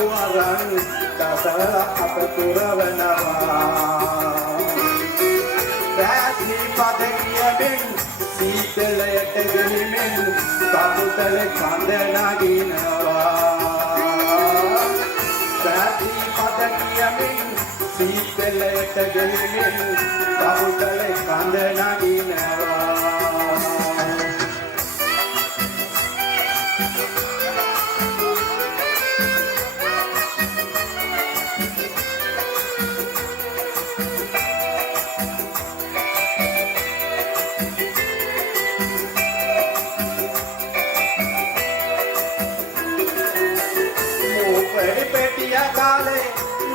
වාරු අරන් දසල අප පුරවනවා රැස්නි පද කියමින් සීතලයට ගෙලිමින් කබුතල කඳ නගිනවා රැස්නි පද කියමින් සීතලයට ගෙලිමින් කබුතල කඳ නගිනවා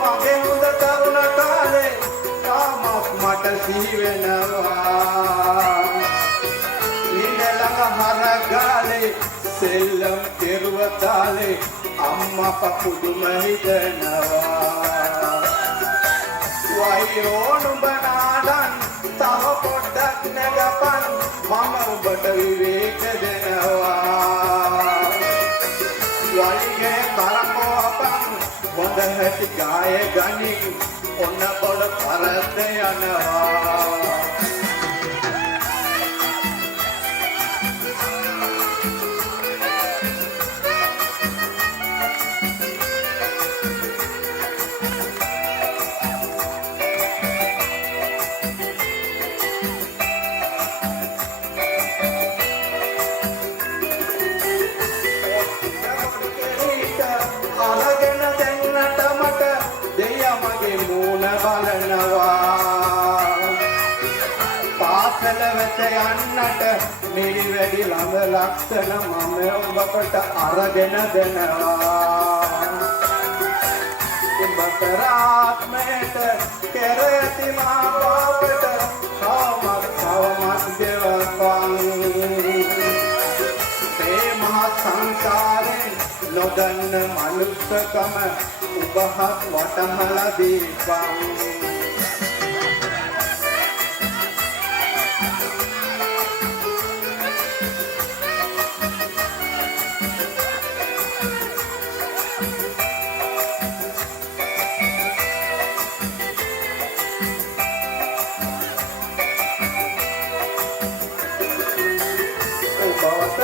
මගේ හොඳ තරුණ කාලේ තාමත් මට සිහිවෙනවා ඊට ළඟ හරගාලේ සෙල්ලම් කෙරුව තාලේ අම්මා පුදුම හිතනවා වයිරෝ නුඹ නාඩන් තව පොඩ්ඩක් නැගපන් මම ඔබට විවේක දෙනවා වලිගේ කරකෝපන් මොඳ හැටි ගාය ගනින් ඔන්න බල පරද්ද යනවා පාසල වෙත යන්නට මිරි වැඩි ළඟ ලක්ෂණ මම ඔබට අරගෙන දෙනවා ඔබ කරාත්මයට කෙර ඇති මා පාපට තවමත් දෙවපන් මේ මහා සංසාරේ නොදන්න මනුස්සකම ඔබහත් වටහලා දීපන්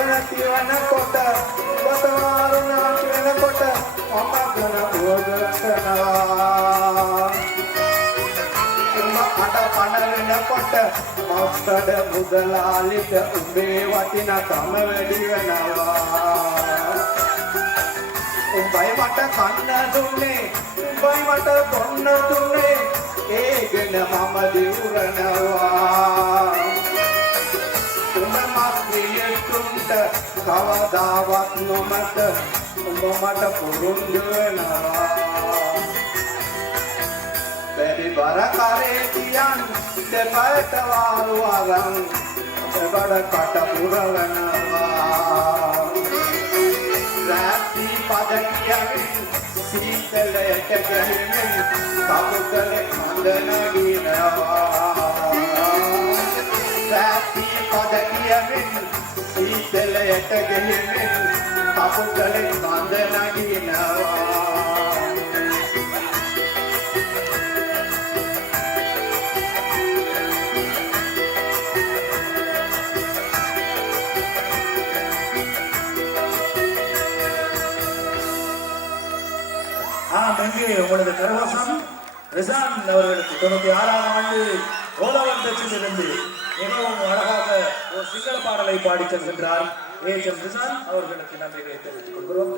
නැතිවනකොට ඔබට වාරුණාට වෙනකොට මම ගන උවදකනවා උඹ අට පණ වෙනකොට මස්තඩ මුදලාලිට උඹේ වටිනකම වැඩි වෙනවා උඹයි මට කන්න දුන්නේ උඹයි මට බොන්න දුන්නේ ඒ ගැන මම දිවුරනවා කවදාවත් නොමත උඹ මට පුරුදු වෙනවා බැරි බර කරේ තියන් දෙපයට වාරු අරන් ඔබට කට පුරවනවා රැස්ති පද කියමින් සීතලයට ගැහිමින් කබුතල කඳ නගිනවා රැස්ති පද කියමින් සීතලයට ගෙහිමින් කපුටල කඳ නගිනවා நன்றி உங்களது கரகோஷம் ரிசான் அவர்களுக்கு 96ஆம் ஆண்டு ஓலவன் தச்சிலிருந்து மிகவும் அழகாக ஒரு சிங்கள பாடலை பாடி சென்றார் ஏ.எம். ரிசான் அவர்களுக்கு நன்றிகளை தெரிவித்துக் கொள்கிறோம்.